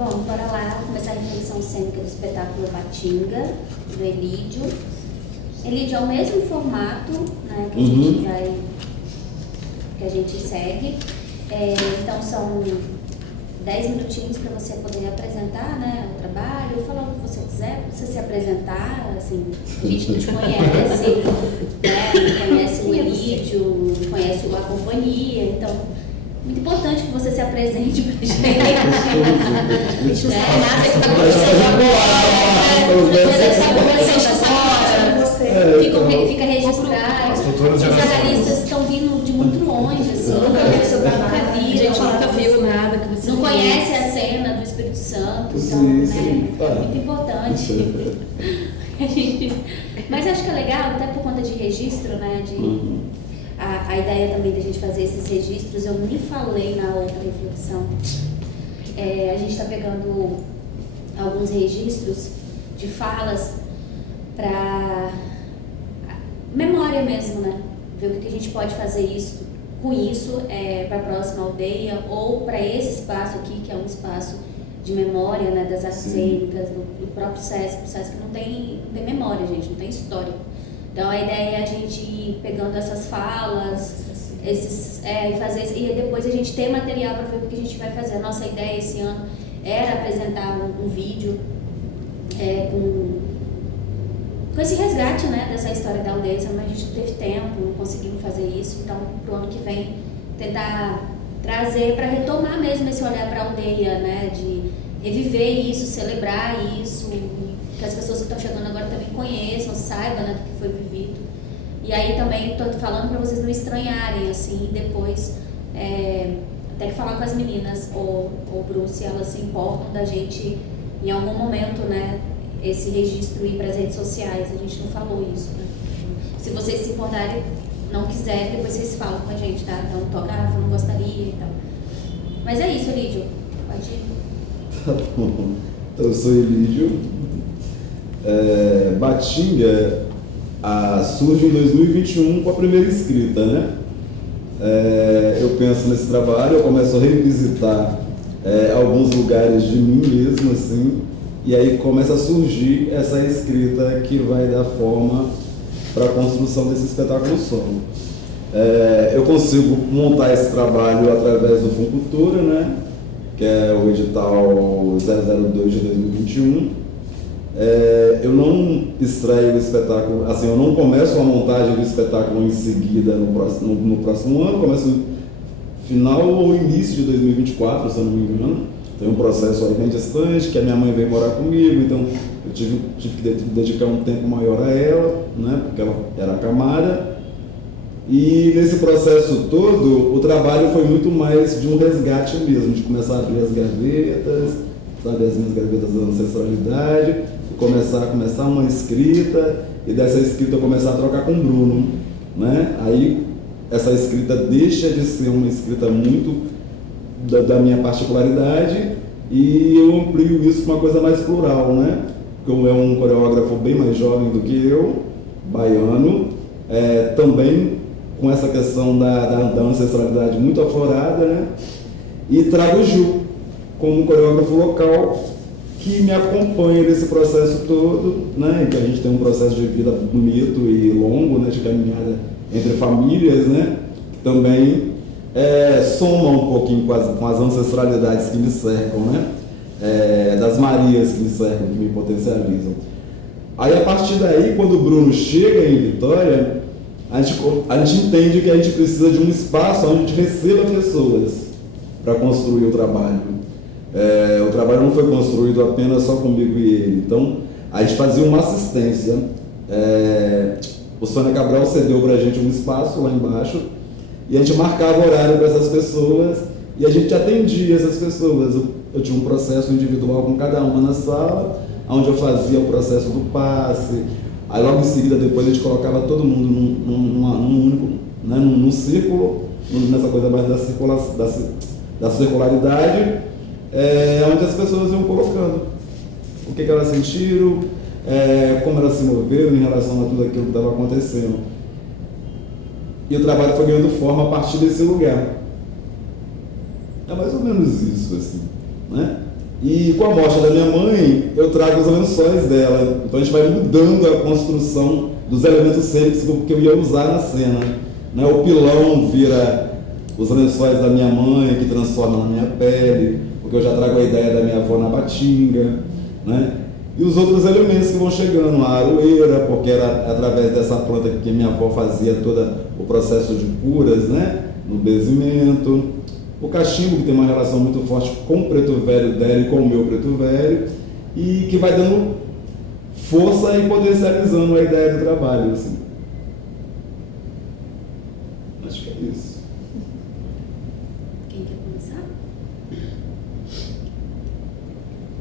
Bom, bora lá começar a reflexão cênica do espetáculo Batinga, do Elídio. Elídio é o mesmo formato, né, que a gente segue. Então são 10 minutinhos para você poder apresentar, né, o trabalho, falar o que você quiser, para você se apresentar, assim, a gente não te conhece, né, não conhece o Elídio, não conhece a companhia, então muito importante que você se apresente pra gente. Nada que está acontecendo agora. Fica registrado. Os jornalistas estão vindo de muito longe, assim. A gente nunca viu nada que você não conhece a cena do Espírito Santo, então, né? É muito importante. Mas acho que é legal, até por conta de registro, né? A ideia também da gente fazer esses registros, eu nem falei na outra reflexão. A gente está pegando alguns registros de falas para memória mesmo, né? Ver o que a gente pode fazer com isso para a próxima aldeia ou para esse espaço aqui, que é um espaço de memória, né, das artes cênicas, do próprio SESC. O SESC não tem memória, gente, não tem histórico. Então a ideia é a gente ir pegando essas falas, e depois a gente ter material para ver o que a gente vai fazer. A nossa ideia esse ano era apresentar um vídeo com esse resgate, né, dessa história da aldeia, mas a gente não teve tempo, não conseguimos fazer isso. Então, pro ano que vem, tentar trazer para retomar mesmo esse olhar para a aldeia, né, de reviver isso, celebrar isso, que as pessoas que estão chegando agora também conheçam, saibam, né, do que foi vivido. E aí também estou falando para vocês não estranharem, assim, depois até que falar com as meninas, ou Bru, se elas se importam da gente, em algum momento, né, esse registro ir para as redes sociais. A gente não falou isso, né? Se vocês se importarem, não quiserem, depois vocês falam com a gente, tá? Então toca, não gostaria e tal. Mas é isso, Elídio. Pode ir. Tá bom. Então, eu sou Elídio. Batinga surge em 2021 com a primeira escrita, né? Eu penso nesse trabalho, eu começo a revisitar alguns lugares de mim mesmo, assim, e aí começa a surgir essa escrita que vai dar forma para a construção desse espetáculo solo. Eu consigo montar esse trabalho através do Funcultura, né? Que é o edital 002 de 2021. Eu não estreio o espetáculo, assim, eu não começo a montagem do espetáculo em seguida no próximo ano, começo no final ou início de 2024, se eu não me engano. Tem um processo aí bem distante, que a minha mãe veio morar comigo, então eu tive que dedicar um tempo maior a ela, né, porque ela era acamada. E nesse processo todo, o trabalho foi muito mais de um resgate mesmo, de começar a abrir as gavetas, sabe, as minhas gavetas da ancestralidade, e começar uma escrita, e dessa escrita eu começar a trocar com o Bruno, né? Aí essa escrita deixa de ser uma escrita muito da minha particularidade e eu amplio isso para uma coisa mais plural, né? Como é um coreógrafo bem mais jovem do que eu, baiano, também com essa questão da ancestralidade muito aflorada, né? E trago o Gil como um coreógrafo local que me acompanha nesse processo todo, né? Que a gente tem um processo de vida bonito e longo, né? De caminhada entre famílias, né? Que também soma um pouquinho com as ancestralidades que me cercam, né? Das Marias que me cercam, que me potencializam. Aí, a partir daí, quando o Bruno chega em Vitória, a gente entende que a gente precisa de um espaço onde a gente receba pessoas para construir o trabalho. O trabalho não foi construído apenas só comigo e ele. Então, a gente fazia uma assistência. O Sônia Cabral cedeu para a gente um espaço lá embaixo e a gente marcava horário para essas pessoas e a gente atendia essas pessoas. Eu tinha um processo individual com cada uma na sala, onde eu fazia o processo do passe. Aí logo em seguida, depois a gente colocava todo mundo num único, né, num círculo, nessa coisa mais da circularidade, onde as pessoas iam colocando o que elas sentiram, como elas se moveram em relação a tudo aquilo que estava acontecendo. E o trabalho foi ganhando forma a partir desse lugar. É mais ou menos isso, assim, né? E com a morte da minha mãe, eu trago os lençóis dela. Então a gente vai mudando a construção dos elementos cênicos que eu ia usar na cena. Né? O pilão vira os lençóis da minha mãe, que transforma na minha pele, porque eu já trago a ideia da minha avó na Baatinga, né? E os outros elementos que vão chegando, a aroeira, porque era através dessa planta que minha avó fazia todo o processo de curas, né? No bezimento. O cachimbo, que tem uma relação muito forte com o preto velho dela e com o meu preto velho, e que vai dando força e potencializando a ideia do trabalho, assim. Acho que é isso. Quem quer começar?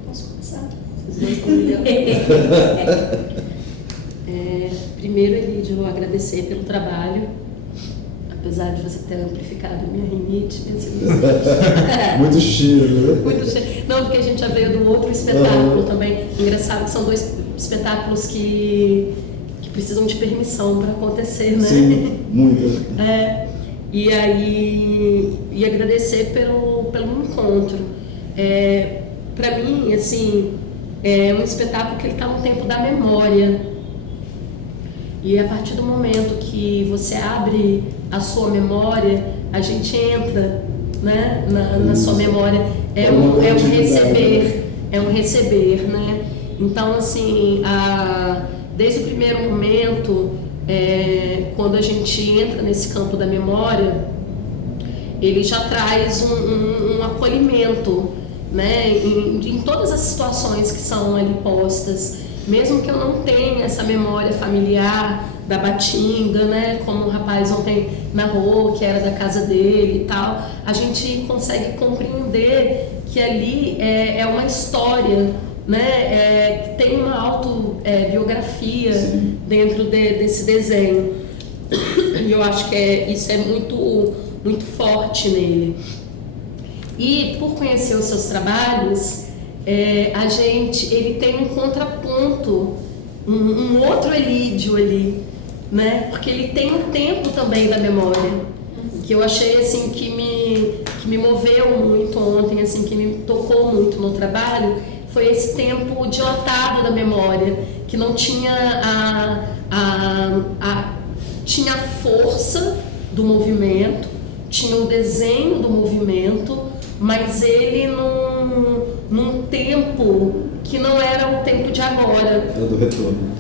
Posso começar? Vocês dois estão primeiro, Elidio, agradecer pelo trabalho, apesar de você ter amplificado minha rinite, Muito cheiro, né? Muito cheiro. Não, porque a gente já veio do outro espetáculo também. Engraçado que são dois espetáculos que precisam de permissão para acontecer, né? Sim, muito. E aí, e agradecer pelo encontro. Para mim, assim, é um espetáculo que ele está no tempo da memória. E a partir do momento que você abre a sua memória, a gente entra, né, na sua memória. É um receber, né? Então, assim, desde o primeiro momento, quando a gente entra nesse campo da memória, ele já traz um acolhimento, né, em todas as situações que são ali postas. Mesmo que eu não tenha essa memória familiar da Baatinga, né, como o rapaz ontem narrou, que era da casa dele e tal, a gente consegue compreender que ali é uma história, né, que tem uma autobiografia dentro desse desenho. E eu acho que isso é muito, muito forte nele. E por conhecer os seus trabalhos, ele tem um contraponto, um outro Elidio ali, né? Porque ele tem um tempo também da memória, que eu achei assim que me moveu muito ontem, assim, que me tocou muito no trabalho, foi esse tempo dilatado da memória, que não tinha tinha a força do movimento, tinha o desenho do movimento, mas ele num tempo que não era o tempo de agora. Era do retorno.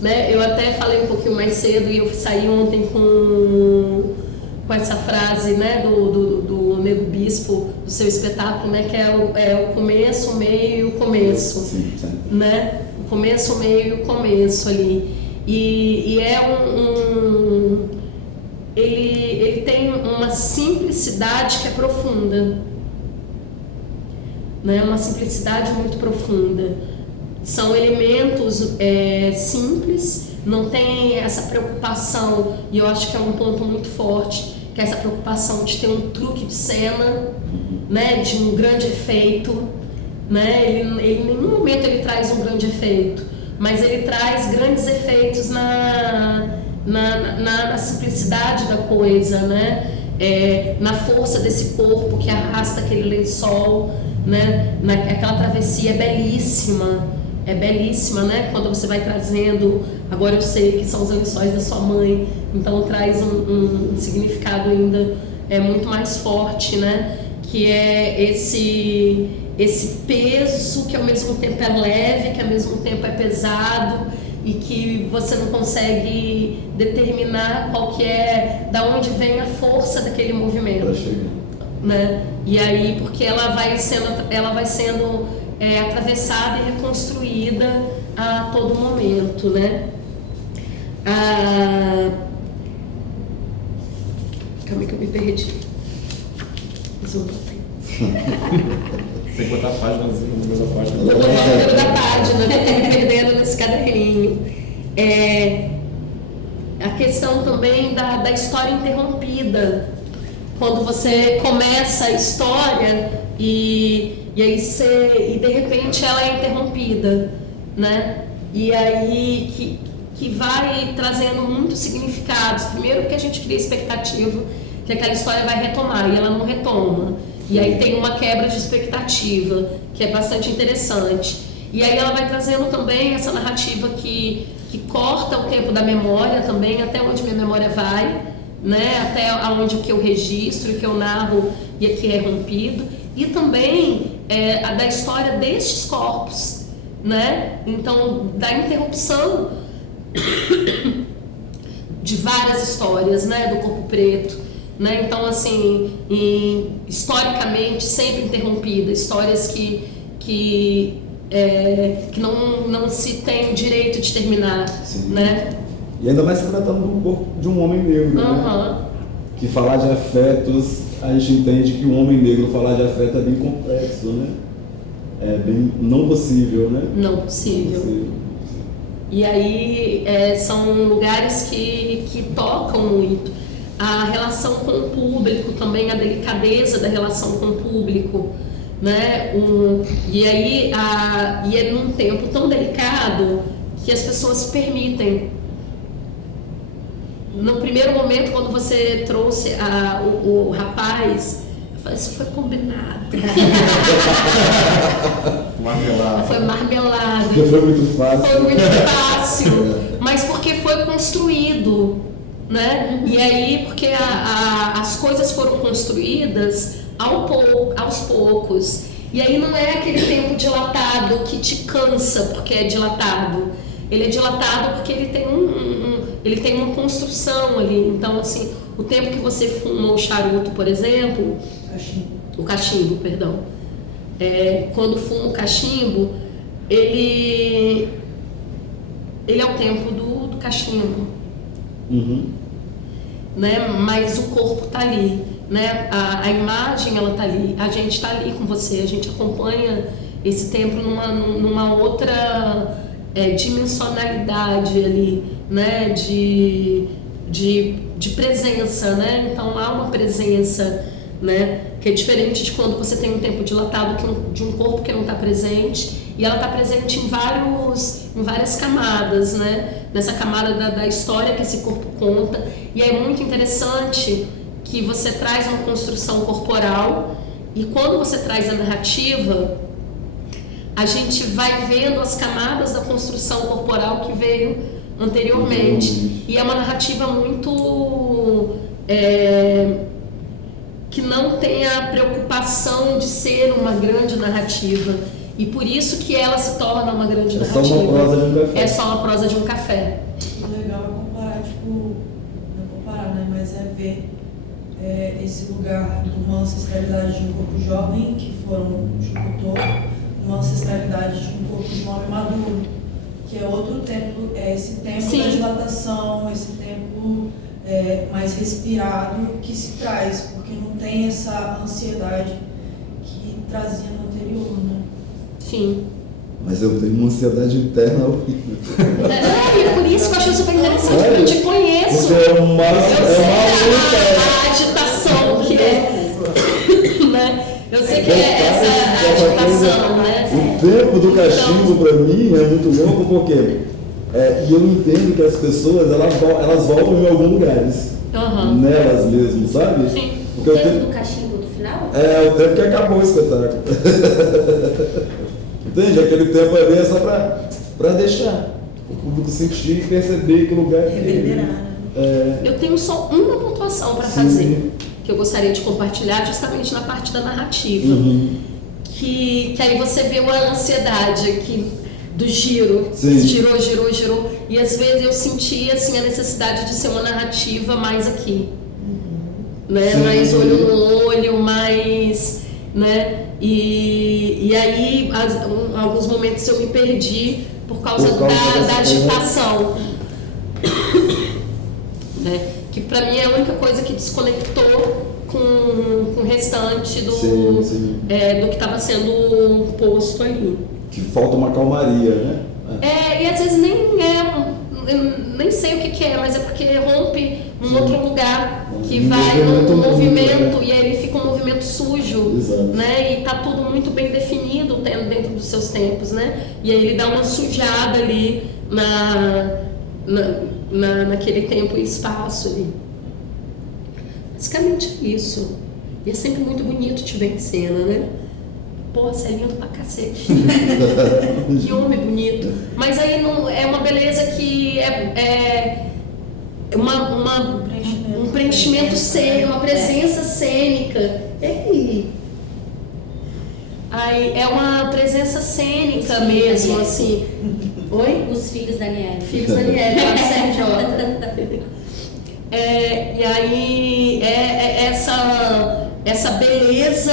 Né? Eu até falei um pouquinho mais cedo e eu saí ontem com essa frase, né, do Nego Bispo, do seu espetáculo, né, que é o começo, o meio e o começo. Sim. Né? O começo, o meio e o começo ali. E ele tem uma simplicidade que é profunda, né? Uma simplicidade muito profunda. São elementos simples, não tem essa preocupação, e eu acho que é um ponto muito forte, que é essa preocupação de ter um truque de cena, né? De um grande efeito, né? Ele em nenhum momento ele traz um grande efeito, mas ele traz grandes efeitos na simplicidade da coisa, né? Na força desse corpo que arrasta aquele lençol, né? Aquela travessia é belíssima, né? Quando você vai trazendo, agora eu sei que são os lençóis da sua mãe, então traz um significado ainda muito mais forte, né? Que é esse peso que ao mesmo tempo é leve, que ao mesmo tempo é pesado, e que você não consegue determinar qual que da onde vem a força daquele movimento, né? E aí, porque ela vai sendo atravessada e reconstruída a todo momento, né? Calma aí que eu me perdi. Sem contar a página, no número da página. O número da página, eu estou me perdendo nesse caderninho. A questão também da história interrompida. Quando você começa a história e de repente ela é interrompida, né? E aí que vai trazendo muitos significados. Primeiro, porque a gente cria expectativa que aquela história vai retomar, e ela não retoma. E aí tem uma quebra de expectativa, que é bastante interessante. E aí ela vai trazendo também essa narrativa que corta o tempo da memória também, até onde minha memória vai, né? Até onde o que eu registro, o que eu narro e o que é rompido. E também a da história destes corpos, né? Então, da interrupção de várias histórias, né? Do corpo preto, né? Então, assim, historicamente sempre interrompida, histórias que não se tem o direito de terminar. Sim. Né? E ainda mais se tratando do corpo de um homem negro, né? Que falar de afetos, a gente entende que um homem negro falar de afeto é bem complexo, né? É bem não possível, né? Não possível. E aí são lugares que tocam muito. A relação com o público também, a delicadeza da relação com o público, né? E aí é num tempo tão delicado que as pessoas se permitem. No primeiro momento, quando você trouxe o rapaz, eu falei, isso foi combinado. Marmelada. Foi marmelado. Porque foi muito fácil. Foi muito fácil, mas porque foi construído, né? E aí, porque as coisas foram construídas aos poucos. E aí não é aquele tempo dilatado que te cansa porque é dilatado. Ele é dilatado porque ele tem uma construção ali. Então, assim, o tempo que você fuma o charuto, por exemplo, o cachimbo, perdão. Quando fuma o cachimbo, ele é o tempo do cachimbo. Uhum. Né? Mas o corpo tá ali, né? A imagem ela tá ali, a gente tá ali com você, a gente acompanha esse tempo numa outra dimensionalidade ali, né? De presença, né? Então há uma presença, né? Que é diferente de quando você tem um tempo dilatado de um corpo que não está presente, e ela está presente em várias camadas, né? Nessa camada da história que esse corpo conta. E é muito interessante que você traz uma construção corporal, e quando você traz a narrativa, a gente vai vendo as camadas da construção corporal que veio anteriormente. E é uma narrativa muito que não tem a preocupação de ser uma grande narrativa, e por isso que ela se torna uma grande narrativa. Só uma prosa de um café. É só uma prosa de um café. O legal é comparar, não comparar, né, mas ver esse lugar de uma ancestralidade de um corpo jovem, que foram Chucutor, uma ancestralidade de um corpo de um homem maduro, que é outro tempo, esse tempo Sim. da dilatação, esse tempo mais respirado que se traz, porque não tem essa ansiedade que trazia no anterior, né? Sim. Mas eu tenho uma ansiedade interna horrível. E é por isso que eu achei super interessante, porque eu te conheço. Porque é uma Eu sei luta. a agitação que né? Eu sei que é essa agitação, né? O tempo do cachimbo para mim é muito louco, porque e eu entendo que as pessoas elas voltam em alguns lugares, nelas mesmo, sabe? Sim. Porque O tempo do cachimbo do final? o tempo que acabou o espetáculo. Entende? Aquele tempo ali é só para deixar o público sentir e perceber que o lugar é Reverberar, né? Eu tenho só uma pontuação para fazer, que eu gostaria de compartilhar justamente na parte da narrativa. Que aí você vê uma ansiedade aqui do giro. Sim. Girou. E às vezes eu sentia assim, a necessidade de ser uma narrativa mais aqui. Né? Sim. Mais olho no olho, mais... Né? E aí, em alguns momentos eu me perdi por causa da agitação. Né? Que pra mim é a única coisa que desconectou com o restante do que estava sendo posto ali. Que falta uma calmaria, né? E às vezes nem sei o que é, mas é porque rompe num outro lugar, que vai num movimento, e aí ele fica um movimento sujo. Exato. Né? E tá tudo muito bem definido dentro dos seus tempos, né? E aí ele dá uma sujada ali naquele tempo e espaço ali. Basicamente é isso. E é sempre muito bonito te ver em cena, né? Pô, você é lindo pra cacete. Que homem bonito. Mas aí não, é uma beleza que é um preenchimento cênico, uma presença cênica. Aí é uma presença cênica mesmo, assim. Oi? Os filhos da Aniele. Filhos da Aniele, lá do CRJ. E aí essa beleza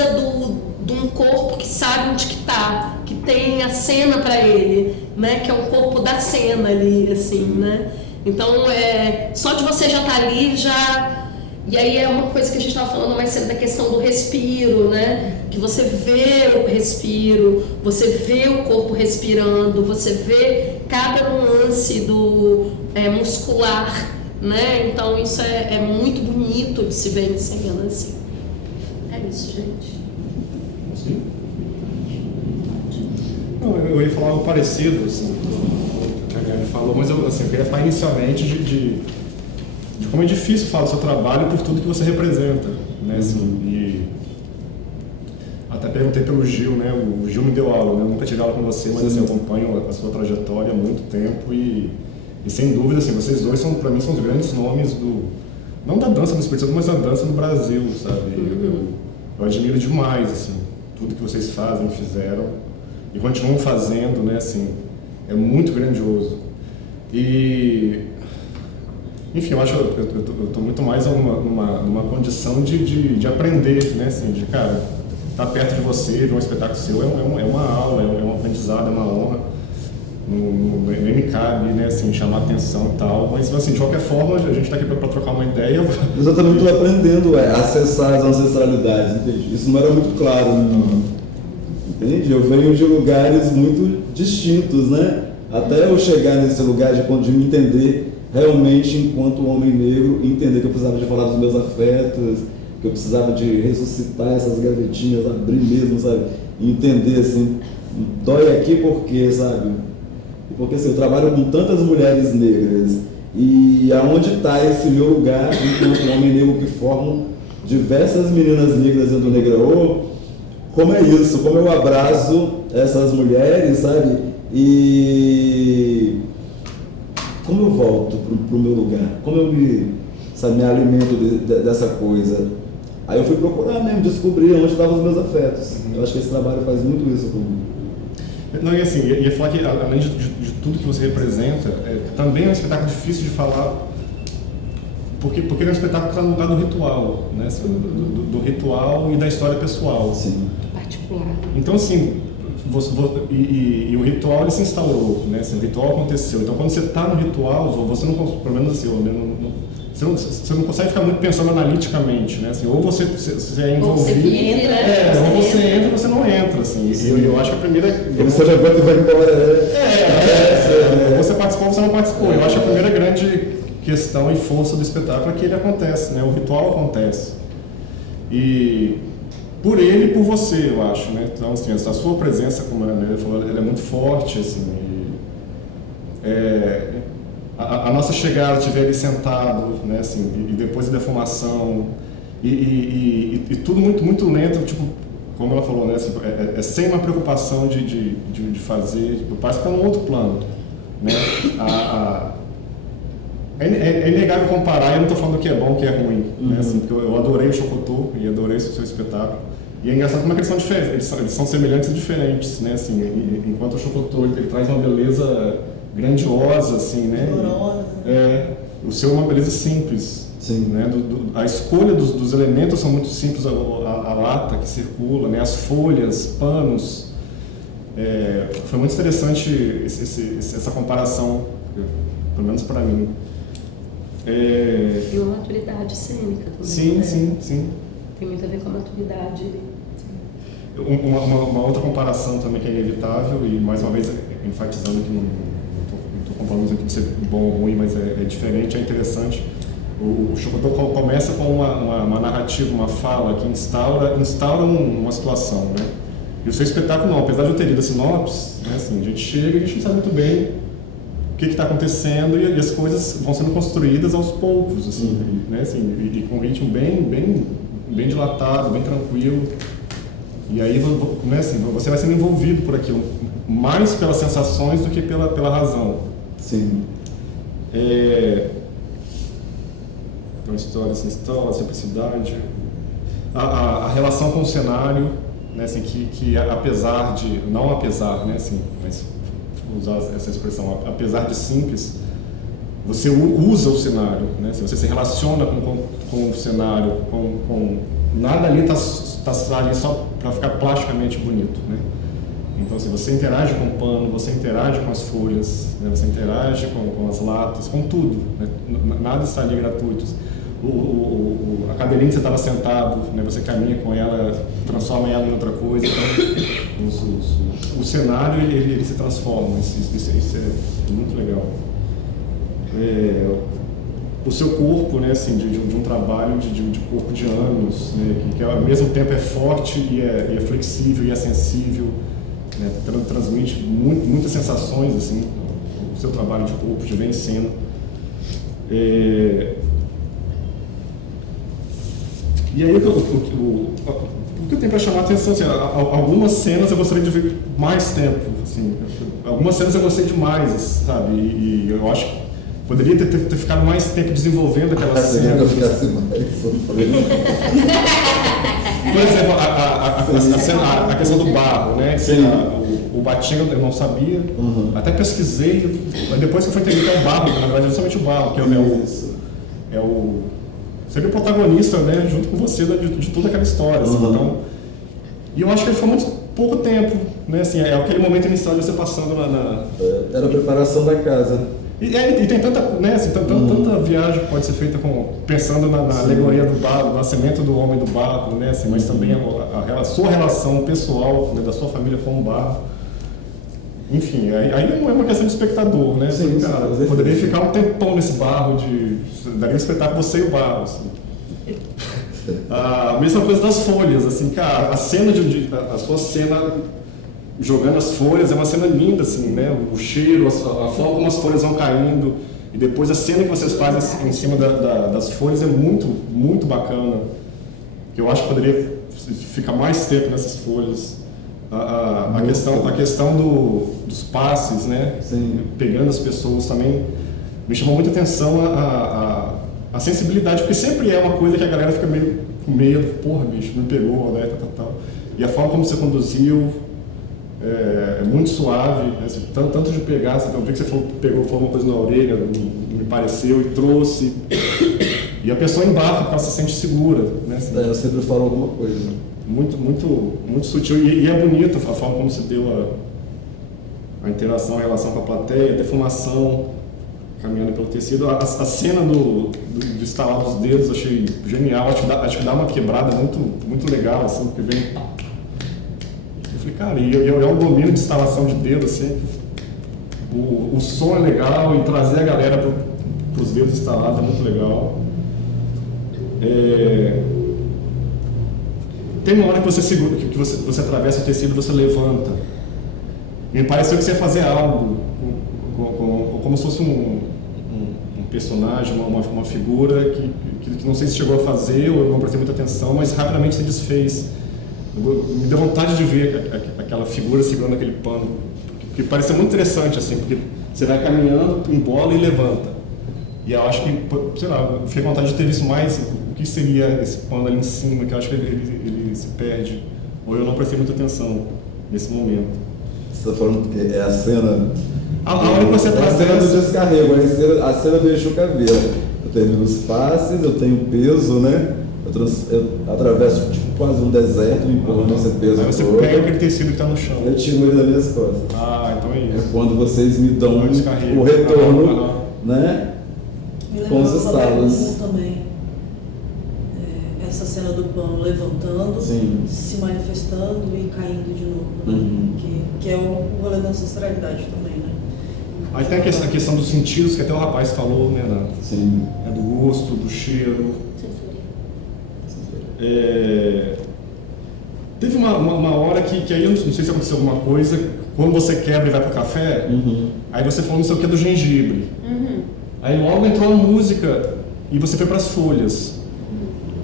de um corpo que sabe onde que tá, que tem a cena para ele, né? Que é um corpo da cena ali, assim, né? Então, só de você já estar ali, já... E aí é uma coisa que a gente estava falando mais cedo da questão do respiro, né? Que você vê o respiro, você vê o corpo respirando, você vê cada nuance do muscular, né? Então isso é muito bonito de se ver em cena, assim. É isso, gente. Sim. Não, eu ia falar algo parecido, assim, do que a Gabi falou, mas eu queria falar inicialmente de como é difícil falar do seu trabalho por tudo que você representa, né, assim, e até perguntei pelo Gil, né, o Gil me deu aula, né, eu nunca tive aula com você, mas assim, eu acompanho a sua trajetória há muito tempo e sem dúvida, assim, vocês dois para mim são os grandes nomes não da dança no Espírito Santo, mas da dança no Brasil, sabe, eu admiro demais, assim, tudo que vocês fazem, fizeram e continuam fazendo, né, assim, é muito grandioso. E enfim, eu acho que eu estou muito mais numa condição de aprender, né, assim, de, cara, estar perto de você, ver um espetáculo seu é uma aula, é um aprendizado, é uma honra. Não me cabe, né, assim, chamar atenção e tal, mas, assim, de qualquer forma, a gente está aqui para trocar uma ideia. Eu também estou aprendendo a acessar as ancestralidades, entende? Isso não era muito claro, entende? Eu venho de lugares muito distintos, né? Até eu chegar nesse lugar de me entender realmente enquanto homem negro, entender que eu precisava de falar dos meus afetos, que eu precisava de ressuscitar essas gavetinhas, abrir mesmo, sabe? E entender, assim, dói aqui porque, sabe? Porque assim, eu trabalho com tantas mulheres negras e aonde está esse meu lugar enquanto homem negro que formam diversas meninas negras dentro do Negraô, como é isso? Como eu abraço essas mulheres, sabe? E como eu volto pro meu lugar? Como eu me alimento dessa coisa? Aí eu fui procurar mesmo, descobrir onde estavam os meus afetos. Eu acho que esse trabalho faz muito isso comigo. Não, e assim, ia falar que além de tudo que você representa, também é um espetáculo difícil de falar, porque ele é um espetáculo que está no lugar do ritual, né? Assim, do ritual e da história pessoal. Sim. Particular. Então, assim, o ritual ele se instaurou, né? Assim, o ritual aconteceu. Então, quando você está no ritual, você não, pelo menos assim, você não consegue ficar muito pensando analiticamente, né? Assim, ou você é envolvido, ou você entra, ou você entra ou você não entra, assim. Eu acho que a primeira... Você já vai embora, você participou ou você não participou. Eu acho que a primeira grande questão e força do espetáculo é que ele acontece, né? O ritual acontece. E por ele e por você, eu acho, né? Então, assim, a sua presença, como a Ana falou, ela é muito forte, assim. A nossa chegada, te ver ali sentado, né, assim, e depois a defumação, e tudo muito, muito lento, tipo, como ela falou, né, assim, sem uma preocupação de fazer, tipo, parece que está num outro plano, né, é inegável comparar, eu não estou falando que é bom, que é ruim, né, assim, porque eu adorei o Chocotô e adorei o seu espetáculo, e é engraçado como é que eles são diferentes, eles são semelhantes e diferentes, né, assim, enquanto o Chocotô ele traz uma beleza grandiosa, assim, né? O seu é uma beleza simples. Sim. Né? A escolha dos elementos são muito simples, a lata que circula, né? As folhas, panos. Foi muito interessante essa comparação, pelo menos para mim. E uma maturidade cênica também. Sim, sim. Tem muito a ver com a maturidade. Uma outra comparação também que é inevitável, e mais uma vez enfatizando que não estou comparando aqui de ser bom ou ruim, mas é diferente, é interessante. O Chocotô começa com uma narrativa, uma fala que instaura uma situação, né? E o seu espetáculo não, apesar de eu ter lido a sinopse, né, assim, a gente chega e a gente não sabe muito bem o que está acontecendo e as coisas vão sendo construídas aos poucos, assim, né, assim, e com um ritmo bem bem dilatado, bem tranquilo. E aí, né, assim, você vai sendo envolvido por aquilo, mais pelas sensações do que pela razão. Sim. Então, história, simplicidade. A relação com o cenário, né, assim, que apesar de, não apesar, né, assim, mas usar essa expressão, apesar de simples, você usa o cenário, né, assim, você se relaciona com o cenário, com nada ali está ali só para ficar plasticamente bonito, né? Então, assim, você interage com o pano, você interage com as folhas, né, você interage com as latas, com tudo, né? Nada está ali gratuito. A cadeirinha que você estava sentado, né, você caminha com ela, transforma ela em outra coisa. Então, o cenário ele se transforma, isso é muito legal. O seu corpo, né, assim, de um trabalho de corpo de anos, né, que ao mesmo tempo é forte e é flexível e é sensível, né, transmite muitas sensações, assim, o seu trabalho de corpo, de ver em cena. E aí, o que eu tenho para chamar a atenção, assim, algumas cenas eu gostaria de ver mais tempo, assim, algumas cenas eu gostei demais, sabe, e eu acho que poderia ter ficado mais tempo desenvolvendo aquelas cenas. Eu ficasse mais por exemplo, a questão do barro, né? O batinga eu não sabia, até pesquisei, mas depois que eu fui entender que é o barro, na verdade é somente o barro, que seria o protagonista, né, junto com você de toda aquela história. Assim, então, e eu acho que ele foi muito pouco tempo, né, assim, é aquele momento inicial de você passando Era a preparação da casa. E tem tanta, né, assim, tanta viagem que pode ser feita pensando na alegoria do barro, do nascimento do homem do barro, né, assim, mas também a sua relação pessoal, né, da sua família com o barro. Enfim, aí não é uma questão de espectador, né? Sim, cara, poderia ficar um tempão nesse barro, daria um espetáculo você e o barro, assim. A mesma coisa das folhas, assim, cara, a sua cena jogando as folhas é uma cena linda, assim, né? O cheiro, a forma como as folhas vão caindo, e depois a cena que vocês fazem em cima das folhas é muito, muito bacana. Eu acho que poderia ficar mais tempo nessas folhas. A questão dos passes, né? Sim. Pegando as pessoas também me chamou muita atenção a sensibilidade, porque sempre é uma coisa que a galera fica meio com medo, porra, bicho, me pegou, né? Tal. E a forma como você conduziu é muito suave, né? Assim, tanto de pegar, assim, eu vi que você pegou uma coisa na orelha, me pareceu, e trouxe. E a pessoa embarca porque ela se sente segura, né? Assim, Eu sempre falo alguma coisa. Muito, muito, muito sutil e é bonito a forma como você deu a interação, a relação com a plateia, a defumação caminhando pelo tecido. A cena do estalar dos dedos eu achei genial, acho que dá uma quebrada muito, muito legal, assim, porque vem... Eu falei, cara, e é um domínio de instalação de dedo, assim, o som é legal e trazer a galera para os dedos instalados é muito legal. Tem uma hora que você segura, que você atravessa o tecido e você levanta. Me pareceu que você ia fazer algo, como se fosse um personagem, uma figura que não sei se chegou a fazer ou eu não prestei muita atenção, mas rapidamente se desfez. Me deu vontade de ver aquela figura segurando aquele pano, porque pareceu muito interessante, assim, porque você vai caminhando, embola e levanta. E eu acho que, sei lá, eu fiquei com vontade de ter visto mais o que seria esse pano ali em cima, que eu acho que ele se perde, ou eu não prestei muita atenção nesse momento. Você está falando que é a cena... A hora que você atravessa... a cena do descarrego, a cena do Exu Caveira. Eu termino os passes, eu tenho peso, né? Eu atravesso tipo, quase um deserto, empurrando esse peso. Aí você pega aquele tecido que está no chão. Eu tiro ele das minhas costas. Então é isso. É quando vocês me dão o retorno, né? Com os estalos. Também. Essa cena do pano levantando, se manifestando e caindo de novo, né? Que é o rolê da ancestralidade também, né? Aí tem a questão dos sentidos, que até o rapaz falou, né? Sim. Do gosto, do cheiro. Teve uma hora que aí eu não sei se aconteceu alguma coisa, quando você quebra e vai pro café, aí você falou não sei o que do gengibre. Aí logo entrou a música e você foi para as folhas.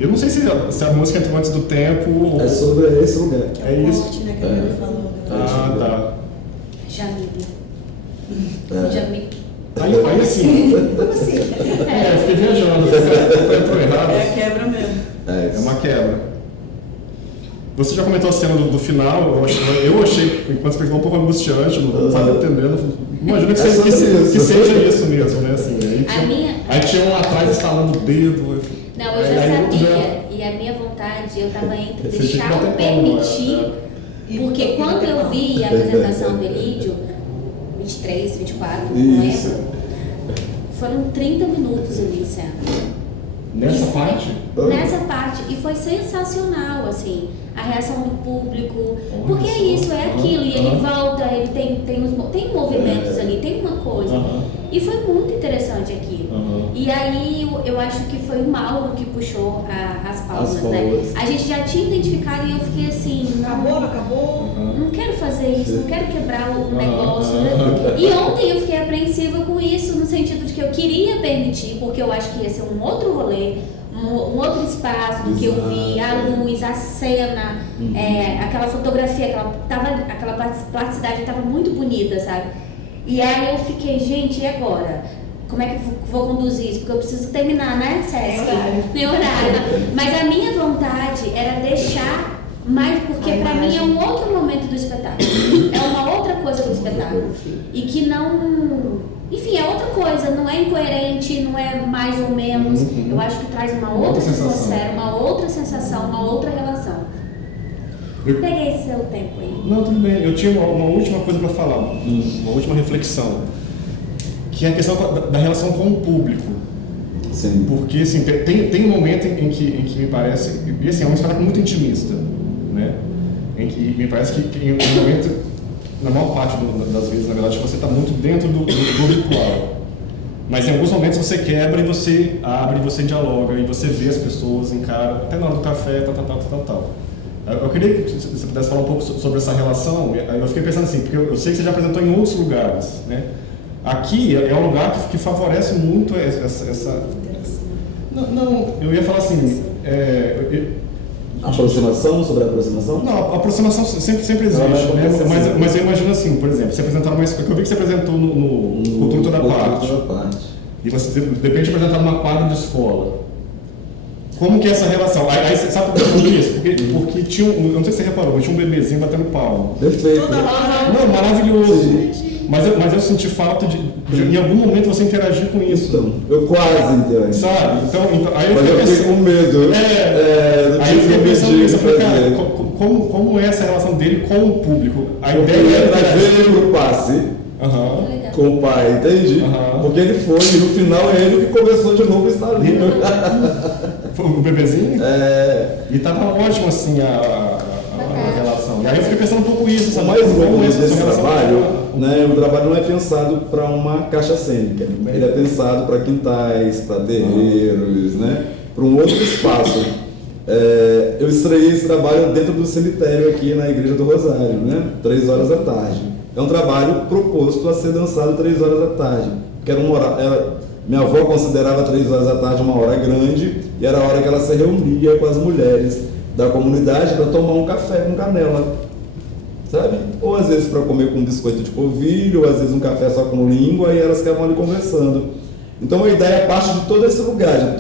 Eu não sei se a música entrou antes do tempo ou... É sobre esse lugar. É isso. Ponte, né, que ele falou. Né? Ah, tá. Jamília. É. Jamília. Aí assim... Como assim? Eu fiquei viajando, entrou errado. É a quebra mesmo. É uma quebra. Você já comentou a cena do final, eu achei, enquanto espectador, um pouco angustiante, não estava entendendo. Imagina que seja isso mesmo, né? Assim, aí tinha um atrás instalando o dedo. Não, eu já sabia. E a minha vontade, eu estava entre deixar ou permitir. Porque quando eu vi a apresentação do Elídio, 23, 24, não lembro, foram 30 minutos ali em cena. Nessa parte? Nessa parte. E foi sensacional, assim, a reação do público. Porque é isso, é aquilo. E ele volta, ele tem movimentos ali, tem uma coisa. E foi muito interessante aqui. E aí eu acho que foi o Mauro que puxou as palmas, né? A gente já tinha identificado e eu fiquei assim, Acabou. não quero fazer isso, não quero quebrar o negócio, né? E ontem eu fiquei apreensiva com isso, no sentido de que eu queria permitir, porque eu acho que ia ser um outro rolê, um outro espaço do que eu vi, a luz, a cena, aquela fotografia, aquela plasticidade estava muito bonita, sabe? E aí eu fiquei, gente, e agora? Como é que eu vou conduzir isso? Porque eu preciso terminar, né, Sesc? Tem horário. Mas a minha vontade era deixar mais, porque pra mim é um outro momento do espetáculo. É uma outra coisa do espetáculo. E que não... Enfim, é outra coisa, não é incoerente, não é mais ou menos. Eu acho que traz uma outra atmosfera, uma outra sensação, uma outra relação. Peguei seu tempo aí. Não, tudo bem. Eu tinha uma última coisa para falar, uma última reflexão, que é a questão da relação com o público. Sim. Porque assim, tem um momento em que me parece, e assim, é um espetáculo muito intimista, né? Em que me parece que em um momento, na maior parte das vezes, na verdade, você está muito dentro do ritual. Mas em alguns momentos você quebra e você abre, você dialoga, e você vê as pessoas, encara, até na hora do café, tal. Eu queria que você pudesse falar um pouco sobre essa relação. Eu fiquei pensando assim, porque eu sei que você já apresentou em outros lugares, né? Aqui é um lugar que favorece muito essa... Não, eu ia falar assim... Aproximação sobre a aproximação? Não, a aproximação sempre existe, né? Mas eu imagino assim, por exemplo, você apresentar uma... Eu vi que você apresentou no Cultura Toda Parte. E você, de repente, apresentar numa quadra de escola. Como que é essa relação? Aí você sabe por que isso? Porque tinha eu não sei se você reparou, mas tinha um bebezinho batendo palma. Perfeito. Não, maravilhoso. Mas eu senti falta de em algum momento você interagir com isso. Então, eu quase entendo. Sabe? Então aí eu mas eu fiquei com medo. Aí eu fiquei pensando nisso. Eu falei, cara, como é essa relação dele com o público? A ideia é trazer pro passe. Com o pai, entende? Porque ele foi, e no final é ele que começou de novo a estar ali. O bebezinho? E tava ótimo assim a relação. E aí eu fiquei pensando um pouco isso, sabe? O mais louco desse trabalho, né, o trabalho não é pensado para uma caixa cênica. Ele é pensado para quintais, para terreiros, né, para um outro espaço. Eu estreiei esse trabalho dentro do cemitério aqui na Igreja do Rosário, né, 3 horas da tarde. É um trabalho proposto a ser dançado 3 horas da tarde. Porque minha avó considerava 3 horas da tarde uma hora grande e era a hora que ela se reunia com as mulheres da comunidade para tomar um café com canela, sabe? Ou às vezes para comer com biscoito de polvilho, ou às vezes um café só com língua e elas ficavam ali conversando. Então a ideia parte de todo esse lugar,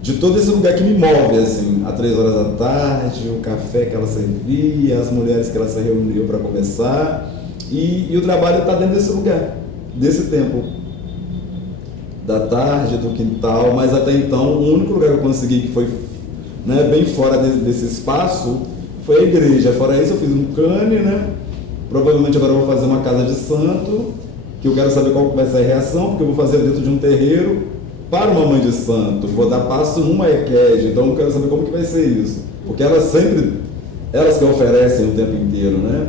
de todo esse lugar que me move, assim, às 3 horas da tarde, o café que ela servia, as mulheres que ela se reuniam para conversar, e o trabalho está dentro desse lugar, desse tempo, da tarde, do quintal, mas até então o único lugar que eu consegui que foi, né, bem fora desse espaço foi a igreja. Fora isso eu fiz um cane, né? Provavelmente agora eu vou fazer uma casa de santo, que eu quero saber qual vai ser a reação, porque eu vou fazer dentro de um terreiro para uma mãe de santo, vou dar passo numa EQUED, então eu quero saber como que vai ser isso, porque elas que oferecem o tempo inteiro, né?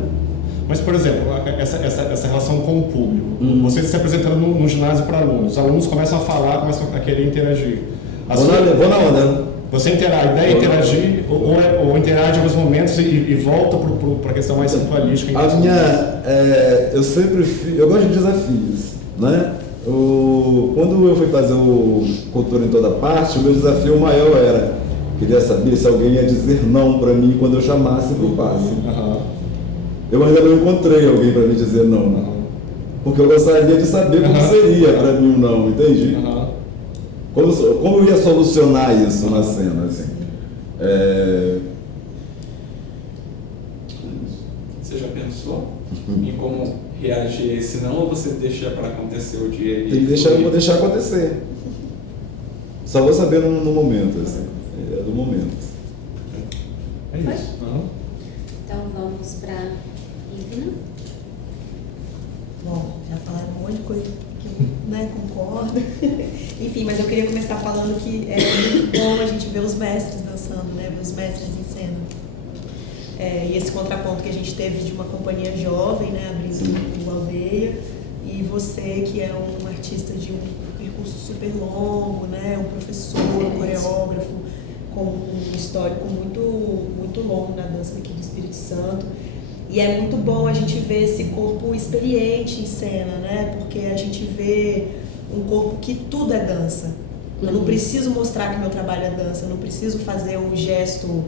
Mas, por exemplo, essa relação com o público, você se apresentando no ginásio para alunos, os alunos começam a falar, começam a querer interagir. Vou na onda. Você interage, a ideia é interagir, ou interage em alguns momentos e volta para a questão mais ritualística. Eu gosto de desafios, né? Quando eu fui fazer o Cultura em Toda Parte, o meu desafio maior era, queria saber se alguém ia dizer não para mim quando eu chamasse para o passe. Eu ainda não encontrei alguém para me dizer não, porque eu gostaria de saber como seria para mim o não, entende? Como eu ia solucionar isso na cena, assim. Você já pensou em como reagir a esse não, ou você deixa para acontecer o dia? Tem que deixar, eu vou deixar acontecer. Só vou saber no momento, assim. É do momento. É isso. Então vamos para Ivna. Bom, já falaram um monte de coisa que eu concordo. Enfim, mas eu queria começar falando que é muito bom a gente ver os mestres dançando, ver os mestres em cena. E esse contraponto que a gente teve de uma companhia jovem, abrindo o Aldeia, e você que é um artista de um percurso super longo, um professor, um coreógrafo, com um histórico muito, muito longo na dança aqui do Espírito Santo. E é muito bom a gente ver esse corpo experiente em cena, porque a gente vê um corpo que tudo é dança. Eu não preciso mostrar que meu trabalho é dança, eu não preciso fazer um gesto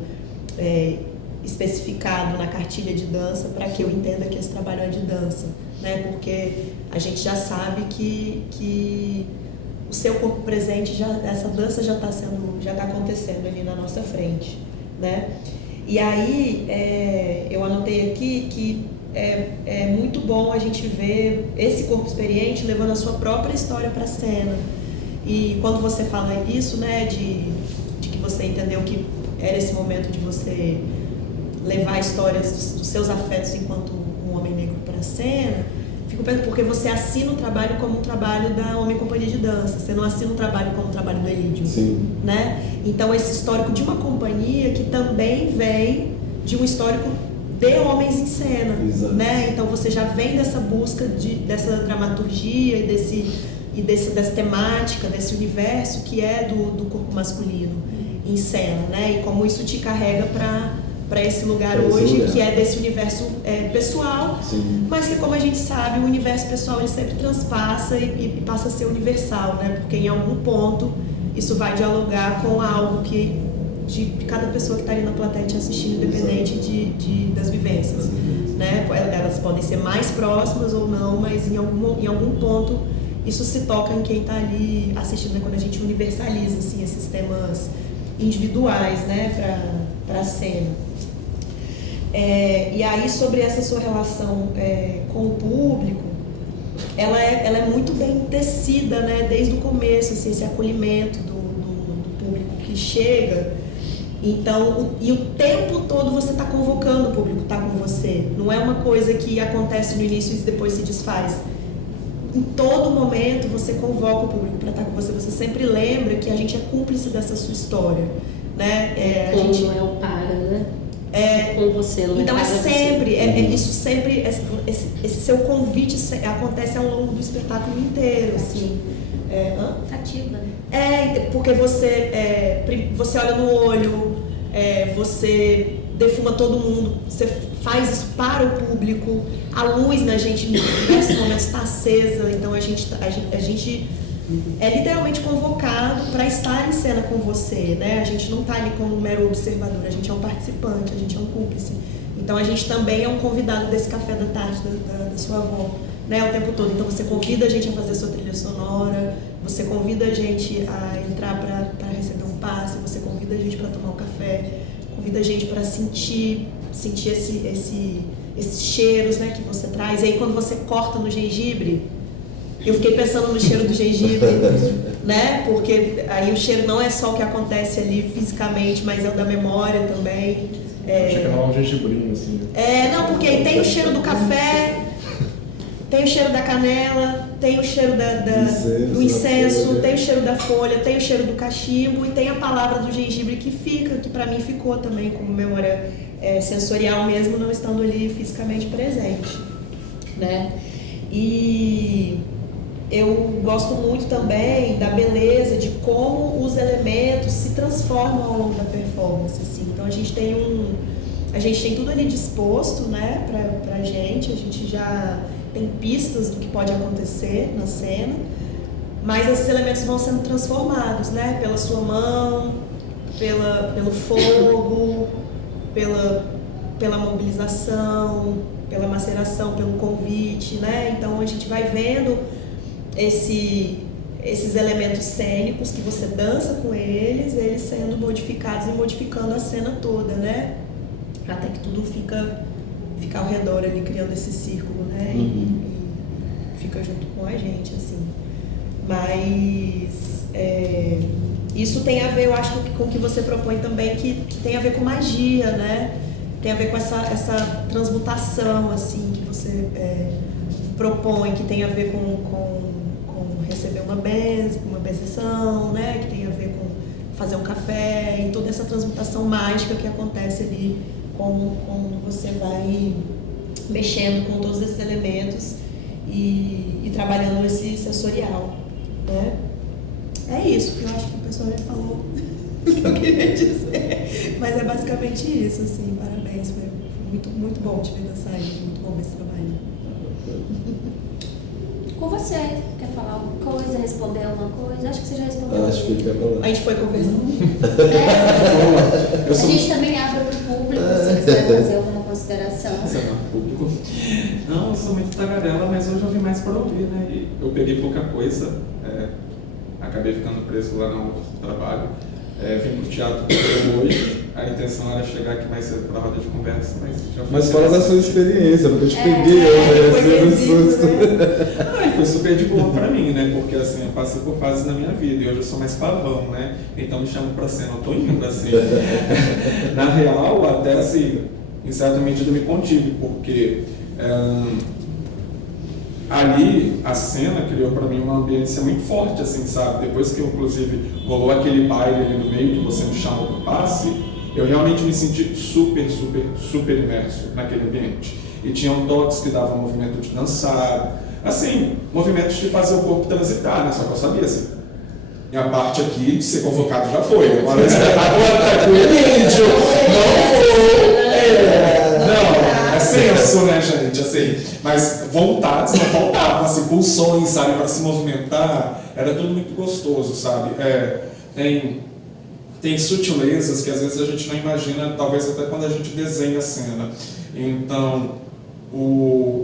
especificado na cartilha de dança para que eu entenda que esse trabalho é de dança, porque a gente já sabe que o seu corpo presente, essa dança já está acontecendo ali na nossa frente, E aí eu anotei aqui que é muito bom a gente ver esse corpo experiente levando a sua própria história para a cena. E quando você fala isso, de que você entendeu que era esse momento de você levar histórias dos seus afetos enquanto um homem negro para a cena, fico pensando, porque você assina o trabalho como um trabalho da Homem Companhia de Dança, você não assina o trabalho como um trabalho do Elídio. Sim. Então esse histórico de uma companhia que também vem de um histórico de homens em cena. Exato. Então você já vem dessa busca dessa dramaturgia e dessa temática, desse universo que é do corpo masculino em cena, E como isso te carrega para esse lugar hoje, que é desse universo pessoal. Sim. Mas que, como a gente sabe, o universo pessoal ele sempre transpassa e passa a ser universal, Porque em algum ponto isso vai dialogar com algo de cada pessoa que está ali na plateia te assistindo, independente das vivências, Elas podem ser mais próximas ou não, mas em algum ponto isso se toca em quem está ali assistindo, quando a gente universaliza assim, esses temas individuais, para a cena. E aí, sobre essa sua relação com o público, ela é muito bem tecida, desde o começo, assim, esse acolhimento do público que chega. Então, e o tempo todo você está convocando o público, está com você. Não é uma coisa que acontece no início e depois se desfaz. Em todo momento você convoca o público para estar com você. Você sempre lembra que a gente é cúmplice dessa sua história, a Como gente não é o para, com você, não então é é para sempre, isso sempre, esse seu convite acontece ao longo do espetáculo inteiro, assim. Ativa. Porque você olha no olho, você defuma todo mundo, você faz isso para o público, a luz na gente em diversos momentos está acesa, então a gente é literalmente convocado para estar em cena com você, A gente não está ali como um mero observador, a gente é um participante, a gente é um cúmplice. Então a gente também é um convidado desse café da tarde da sua avó, o tempo todo. Então você convida a gente a fazer sua trilha sonora, você convida a gente a entrar para receber um passe, você convida a gente para tomar um café, convida a gente para sentir esses cheiros, que você traz. E aí quando você corta no gengibre, eu fiquei pensando no cheiro do gengibre, Porque aí o cheiro não é só o que acontece ali fisicamente, mas é o da memória também. Chega lá um gengibrinho, assim. Não, porque aí tem o cheiro do café, tem o cheiro da canela, tem o cheiro do incenso, tem o cheiro da folha, tem o cheiro do cachimbo e tem a palavra do gengibre que pra mim ficou também como memória sensorial mesmo, não estando ali fisicamente presente, E eu gosto muito também da beleza de como os elementos se transformam ao longo da performance, assim. Então a gente tem A gente tem tudo ali disposto, né, pra gente. A gente já tem pistas do que pode acontecer na cena. Mas esses elementos vão sendo transformados, né? Pela sua mão, pelo fogo, pela mobilização, pela maceração, pelo convite, né? Então a gente vai vendo esses elementos cênicos que você dança com eles sendo modificados e modificando a cena toda, né? Até que tudo fica ao redor ali, criando esse círculo, né? E fica junto com a gente, assim. Mas isso tem a ver, eu acho, com o que você propõe também, que tem a ver com magia, né? Tem a ver com essa transmutação, assim, que você propõe, que tem a ver com receber uma benção, né? Que tem a ver com fazer um café e toda essa transmutação mágica que acontece ali quando você vai mexendo com todos esses elementos e trabalhando esse sensorial, né? É isso que eu acho que o pessoal já falou o que eu queria dizer, mas é basicamente isso, assim, parabéns, foi muito, muito bom te ver dançar aí, muito bom esse trabalho. Com você, quer falar alguma coisa, responder alguma coisa? Acho que você já respondeu. Acho que ele quer falar. A gente foi conversando. A gente também abre para o público, se quiser fazer alguma consideração. Público. Não, eu sou muito tagarela, mas hoje eu vim mais para ouvir, né? E eu peguei pouca coisa, acabei ficando preso lá no trabalho. Vim pro teatro hoje, a intenção era chegar aqui mais cedo para a roda de conversa, mas já foi. Mas fala da sua experiência, porque eu te peguei, eu susto. Foi super de boa para mim, né? Porque assim, eu passei por fases na minha vida e hoje eu sou mais pavão, né? Então me chamam para cena, eu tô indo assim. Na real, até assim, em certa medida eu me contive, porque ali a cena criou para mim uma ambiência muito forte, assim, sabe? Depois que inclusive rolou aquele baile ali no meio que você me chamou para o passe, eu realmente me senti super, super, super imerso naquele ambiente. E tinham toques que davam movimento de dançar, assim, movimentos de fazer o corpo transitar, né? Só que eu sabia assim. E a parte aqui de ser convocado já foi. Agora o espetáculo tá com o vídeo, não é senso, né, gente? Assim, mas vontades não faltavam, assim, pulsões, sabe, para se movimentar, era tudo muito gostoso, sabe? Tem sutilezas que às vezes a gente não imagina, talvez até quando a gente desenha a cena. Então,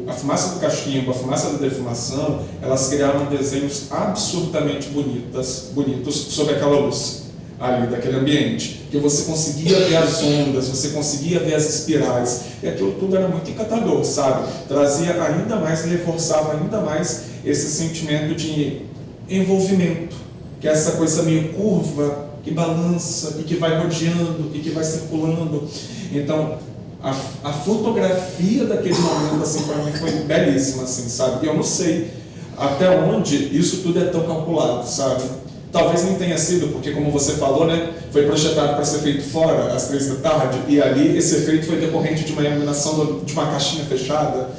a fumaça do cachimbo, a fumaça da defumação, elas criaram desenhos absurdamente bonitos sobre aquela luz ali daquele ambiente, que você conseguia ver as ondas, você conseguia ver as espirais, e aquilo tudo era muito encantador, sabe? Trazia ainda mais, reforçava ainda mais esse sentimento de envolvimento, que é essa coisa meio curva, que balança, e que vai rodeando, e que vai circulando. Então, a fotografia daquele momento, assim, para mim foi belíssima, assim, sabe? E eu não sei até onde isso tudo é tão calculado, sabe? Talvez não tenha sido, porque como você falou, né, foi projetado para ser feito fora, às 3 da tarde, e ali esse efeito foi decorrente de uma iluminação de uma caixinha fechada.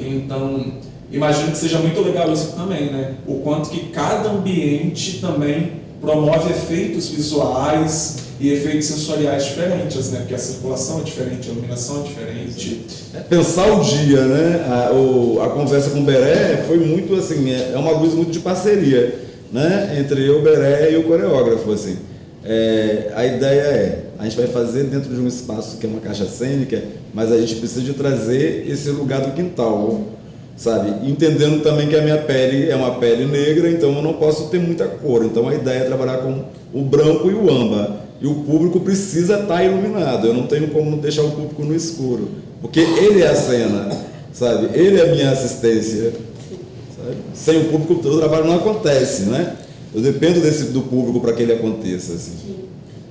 Então, imagino que seja muito legal isso também, né? O quanto que cada ambiente também promove efeitos visuais e efeitos sensoriais diferentes, né? Porque a circulação é diferente, a iluminação é diferente. Pensar o dia, né? A conversa com o Beré foi muito assim, é uma coisa muito de parceria, né? Entre eu, o Beré e o coreógrafo, assim. A ideia a gente vai fazer dentro de um espaço que é uma caixa cênica, mas a gente precisa de trazer esse lugar do quintal, sabe? Entendendo também que a minha pele é uma pele negra, então eu não posso ter muita cor. Então a ideia é trabalhar com o branco e o âmbar. E o público precisa estar iluminado. Eu não tenho como deixar o público no escuro, porque ele é a cena, sabe? Ele é a minha assistência, sabe? Sem o público o trabalho não acontece, né? Eu dependo do público para que ele aconteça, assim.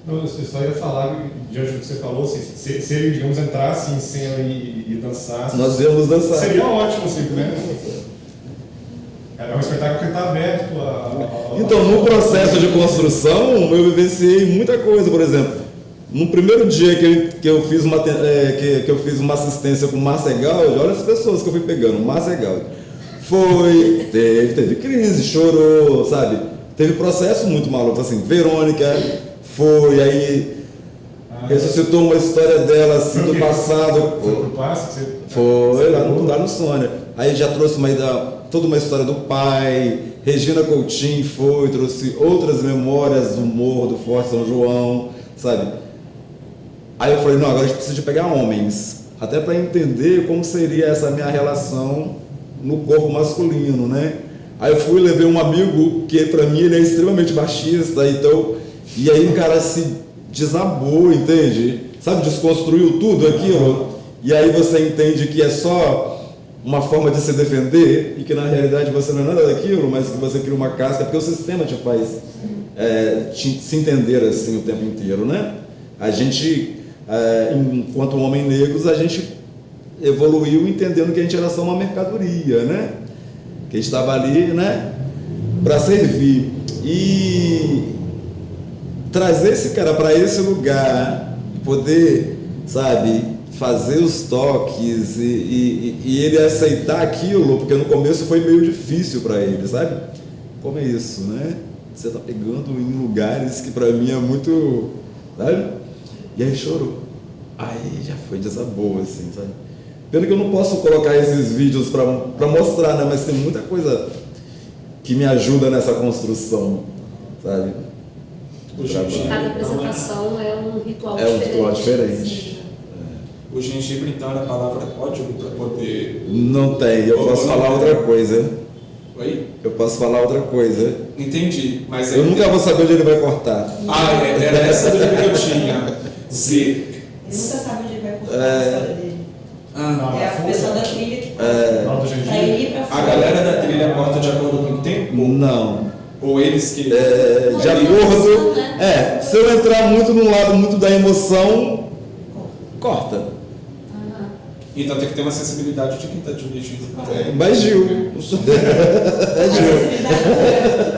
Não, eu só ia falar, diante do que você falou, assim, se ele, digamos, entrasse em cena e dançasse... Nós íamos dançar. Seria ótimo, assim, né? É um espetáculo que está aberto a... Então, no processo de construção, eu vivenciei muita coisa. Por exemplo, no primeiro dia que eu fiz uma assistência com o Márcia Gaudi, olha as pessoas que eu fui pegando, Márcia Gaudi. Teve crise, chorou, sabe? Teve processo muito maluco, assim, Verônica foi, aí ressuscitou uma história dela assim do passado. Foi pro passe? Foi lá no Sônia. Aí já trouxe toda uma história do pai. Regina Coutinho trouxe outras memórias do Morro do Forte São João, sabe? Aí eu falei, não, agora a gente precisa de pegar homens, até para entender como seria essa minha relação no corpo masculino, né? Aí eu fui e levei um amigo que para mim ele é extremamente machista, então, e aí o cara se desabou, entende? Sabe, desconstruiu tudo aquilo, e aí você entende que é só uma forma de se defender e que na realidade você não é nada daquilo, mas que você cria uma casca, porque o sistema te faz se entender assim o tempo inteiro, né? A gente, enquanto homem negros, a gente evoluiu entendendo que a gente era só uma mercadoria, né? Que a gente estava ali, né, para servir. E trazer esse cara para esse lugar, poder, sabe, fazer os toques e ele aceitar aquilo, porque no começo foi meio difícil para ele, sabe? Como é isso, né? Você tá pegando em lugares que para mim é muito, sabe? E aí chorou. Aí já foi, desabou, assim, sabe? Pena que eu não posso colocar esses vídeos para mostrar, né? Mas tem muita coisa que me ajuda nessa construção, sabe? Cada apresentação é um ritual diferente. É um ritual diferente. O gengibre, então, era a palavra código para poder... Não tem, eu posso falar outra coisa. Oi? Eu posso falar outra coisa. Entendi, mas... Eu nunca vou saber onde ele vai cortar. Era essa dúvida que eu tinha. Se... Ele nunca sabe onde ele vai cortar a história dele. É a pessoa da trilha que A galera da trilha corta de acordo com o tempo? Não. Ou eles que... De acordo... se eu entrar muito num lado muito da emoção, corta. Então tem que ter uma sensibilidade de quem está dirigindo. Mas Gil.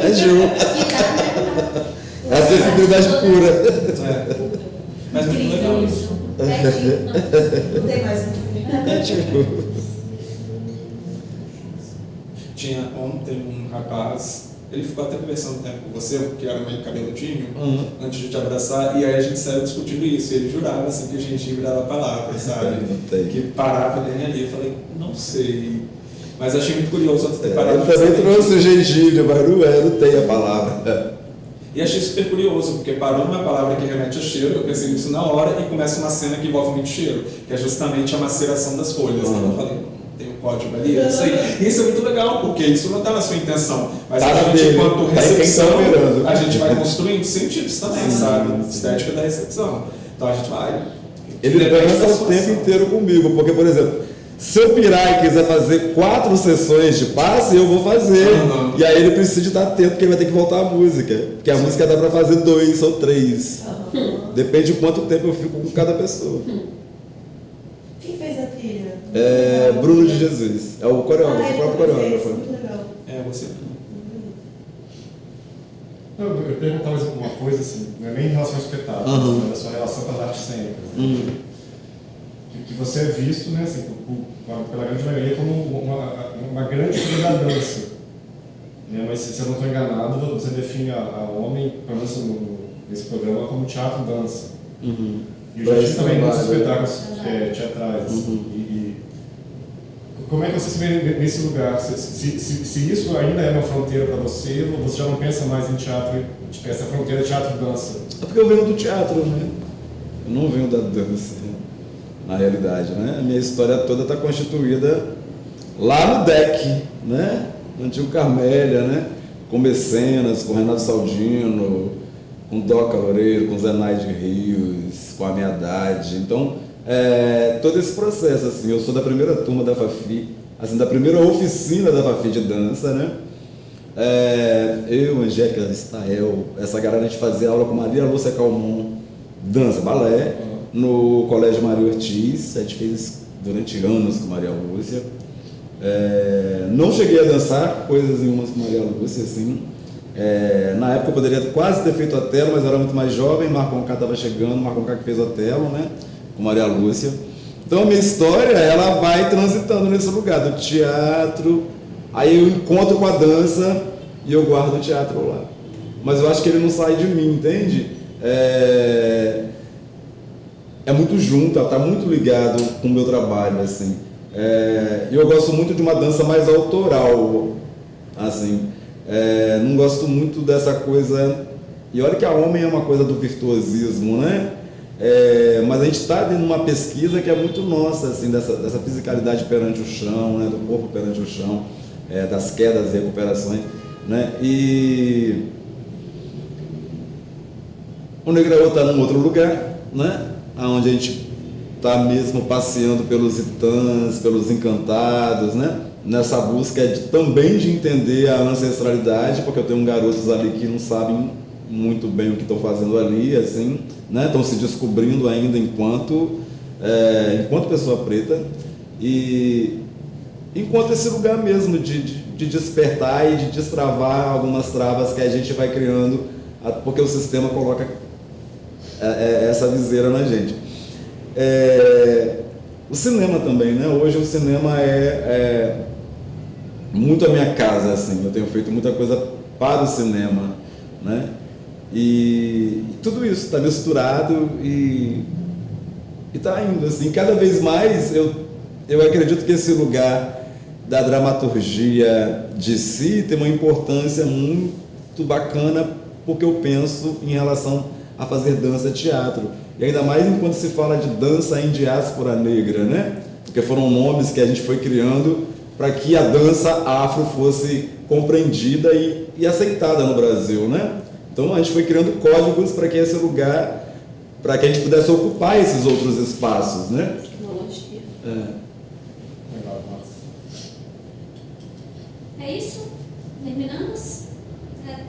É Gil. É a sensibilidade pura. Mas muito legal isso. Não tem mais. Tinha ontem um rapaz, ele ficou até conversando um tempo com você, porque era meio cabeludinho, antes de te abraçar, e aí a gente saiu discutindo isso. Ele jurava assim que o gengibre era a palavra, sabe? Que parava bem ali. Eu falei, não sei. Mas achei muito curioso ter parado. Eu também trouxe o gengibre, mas não tem a palavra. E achei super curioso, porque parou numa palavra que remete a cheiro, eu pensei nisso na hora, e começa uma cena que envolve muito cheiro, que é justamente a maceração das folhas. Então eu falei, tem um código ali, eu não sei. Isso é muito legal, porque isso não está na sua intenção. Mas a gente, enquanto recepção, a gente vai construindo sentidos também, sabe? Estética da recepção. Então a gente vai... Ele dança o tempo inteiro comigo, porque, por exemplo, se eu pirar e quiser fazer 4 sessões de passe, eu vou fazer. E aí ele precisa estar atento, porque ele vai ter que voltar a música. Porque a música dá para fazer 2 ou 3. Depende de quanto tempo eu fico com cada pessoa. Quem fez a trilha? Bruno de Jesus. É o coreógrafo, o próprio coreógrafo. Muito legal. Você. Eu perguntava uma coisa assim, não é nem em relação ao espetáculo, mas a sua relação com as artes cênicas. Que você é visto, né, assim, pela grande maioria como uma grande figura da dança. Né? Mas se eu não estou enganado, você define a homem, pelo menos nesse programa, como teatro-dança. E eu já tive também muitos espetáculos teatrais. E como é que você se vê nesse lugar? Se isso ainda é uma fronteira para você, ou você já não pensa mais em teatro, essa fronteira teatro-dança? É porque eu venho do teatro, né? Eu não venho da dança, na realidade, né? A minha história toda está constituída lá no DEC, né? No antigo Carmélia, né? Com Mecenas, com Renato Saldino, com Doca Loureiro, com Zenaide Rios, com a minha Haddad. Então, todo esse processo, assim, eu sou da primeira turma da Fafi, assim, da primeira oficina da Fafi de dança, né? Eu, Angélica, Stael, essa galera, a gente fazia aula com Maria Lúcia Calmon, dança, balé, no Colégio Maria Ortiz. A gente fez durante anos com Maria Lúcia. Não cheguei a dançar coisas nenhumas com Maria Lúcia, assim. Na época eu poderia quase ter feito Otelo, mas eu era muito mais jovem. Marco Conká estava chegando, Marco Conká que fez Otelo, né, com Maria Lúcia. Então a minha história, ela vai transitando nesse lugar do teatro, aí eu encontro com a dança e eu guardo o teatro lá. Mas eu acho que ele não sai de mim, entende? é muito junto, ela está muito ligado com o meu trabalho, assim. Eu gosto muito de uma dança mais autoral, assim. Não gosto muito dessa coisa... E olha que a homem é uma coisa do virtuosismo, né? Mas a gente está numa pesquisa que é muito nossa, assim, dessa fisicalidade perante o chão, né? Do corpo perante o chão, das quedas e recuperações, né? E o Negrão está num outro lugar, né? Onde a gente está mesmo passeando pelos itãs, pelos encantados, né? Nessa busca também de entender a ancestralidade, porque eu tenho garotos ali que não sabem muito bem o que estão fazendo ali, assim, né? Estão se descobrindo ainda enquanto pessoa preta, e enquanto esse lugar mesmo de despertar e de destravar algumas travas que a gente vai criando, porque o sistema coloca essa viseira na gente. O cinema também, né? Hoje o cinema é muito a minha casa, assim. Eu tenho feito muita coisa para o cinema, né? E tudo isso está misturado e está indo, assim. Cada vez mais eu acredito que esse lugar da dramaturgia de si tem uma importância muito bacana, porque eu penso em relação a fazer dança teatro. E ainda mais enquanto se fala de dança em diáspora negra, né? Porque foram nomes que a gente foi criando para que a dança afro fosse compreendida e aceitada no Brasil, né? Então a gente foi criando códigos para que esse lugar, para que a gente pudesse ocupar esses outros espaços, né? Tecnologia. Legal, nossa. É isso? Terminamos?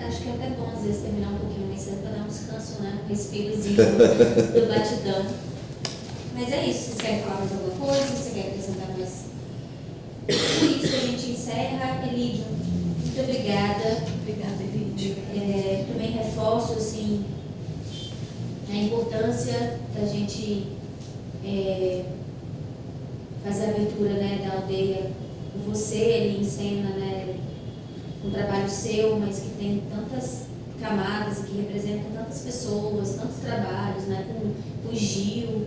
Acho que é até bom às vezes terminar um pouquinho mais cedo para dar um descanso, né? Um respirozinho do batidão. Mas é isso. Vocês querem falar mais alguma coisa? Você quer acrescentar mais? Por isso a gente encerra. Elídio, muito obrigada. Obrigada, Elídio. Também reforço assim, a importância da gente fazer a abertura, né, da aldeia com você ali em cena, né? Um trabalho seu, mas que tem tantas camadas e que representa tantas pessoas, tantos trabalhos, né, com o Gil.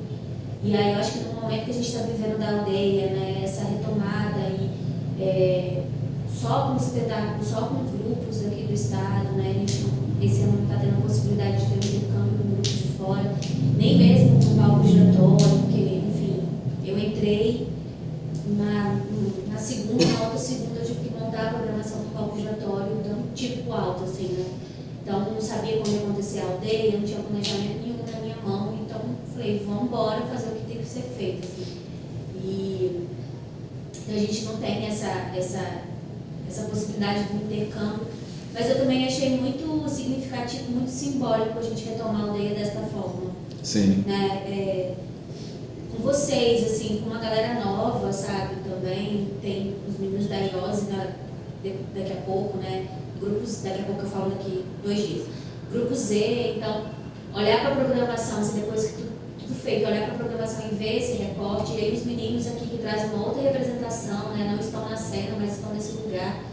E aí eu acho que no momento que a gente está vivendo da aldeia, né, essa retomada e só com os espetáculos, só com os grupos aqui do estado, né, a gente esse ano não está tendo a possibilidade de ter um intercâmbio com grupos de fora, nem mesmo com o palco giratório, porque, enfim, eu entrei na outra segunda, eu tive que montar a programação do palco giratório, dando tipo alto, assim, né? Então, não sabia como ia acontecer a aldeia, não tinha planejamento nenhum na minha mão, então falei, vamos embora fazer o que tem que ser feito, assim. E a gente não tem essa possibilidade de intercâmbio, mas eu também achei muito significativo, muito simbólico a gente retomar a aldeia desta forma. Sim. Né? Com vocês, assim, com uma galera nova, sabe, também, tem os meninos da IOSE daqui a pouco, né, grupos, daqui a pouco eu falo daqui 2 dias, grupo Z, então, olhar para a programação, assim, depois que tudo feito, olhar para a programação e ver esse recorte, e aí os meninos aqui que trazem uma outra representação, né, não estão na cena, mas estão nesse lugar,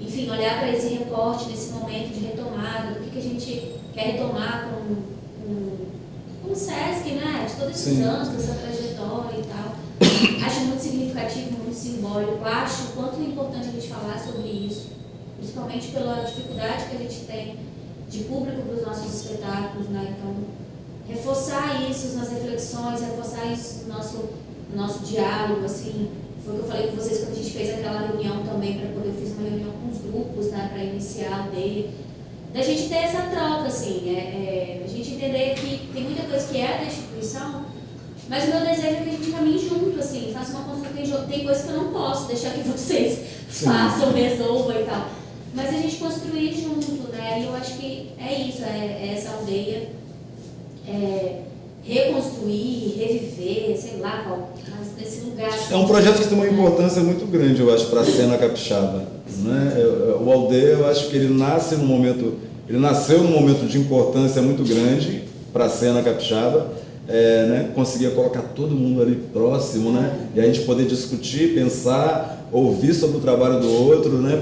enfim, olhar para esse recorte, nesse momento de retomada, do que a gente quer retomar com o SESC, né, de todos esses anos, dessa trajetória e tal. Acho muito significativo, muito simbólico. Acho o quanto é importante a gente falar sobre isso, principalmente pela dificuldade que a gente tem de público para os nossos espetáculos, né? Então, reforçar isso nas reflexões, reforçar isso no nosso diálogo, assim. Foi o que eu falei com vocês quando a gente fez aquela reunião também, eu fiz uma reunião com os grupos, né, para iniciar a aldeia. Da gente ter essa troca, assim, a gente entender que tem muita coisa que é da instituição, mas o meu desejo é que a gente caminhe junto, assim, faça uma construção. Tem coisas que eu não posso deixar que vocês façam, resolvam e tal. Mas a gente construir junto, né? E eu acho que é isso, é essa aldeia, reconstruir, reviver, sei lá qual, mas nesse lugar. Assim, é um projeto que tem uma importância muito grande, eu acho, para a cena capixaba, né? O Aldeia, eu acho que ele nasceu num momento de importância muito grande para a cena capixaba, né? Conseguia colocar todo mundo ali próximo, né? E a gente poder discutir, pensar, ouvir sobre o trabalho do outro, né?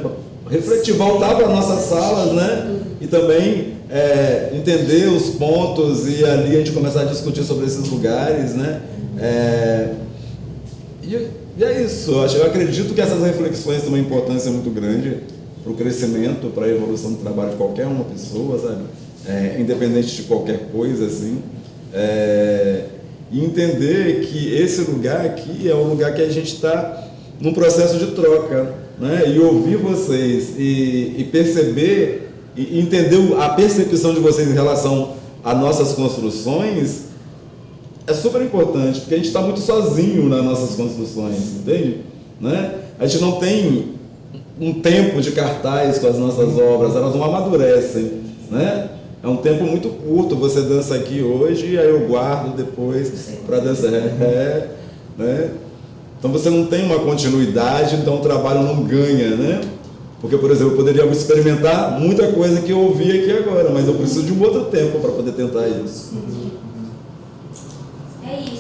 refletir, voltar para nossas salas, né? E também entender os pontos e ali a gente começar a discutir sobre esses lugares, né? E é isso, eu acredito que essas reflexões têm uma importância muito grande para o crescimento, para a evolução do trabalho de qualquer uma pessoa, sabe? Independente de qualquer coisa, assim. E entender que esse lugar aqui é um lugar que a gente está num processo de troca, né? E ouvir vocês e perceber e entender a percepção de vocês em relação às nossas construções é super importante, porque a gente está muito sozinho nas nossas construções, entende? Né? A gente não tem um tempo de cartaz com as nossas obras, elas não amadurecem, né? É um tempo muito curto, você dança aqui hoje, aí eu guardo depois para dançar, né? Então você não tem uma continuidade, então o trabalho não ganha, né? Porque, por exemplo, eu poderia experimentar muita coisa que eu ouvi aqui agora, mas eu preciso de um outro tempo para poder tentar isso. É isso.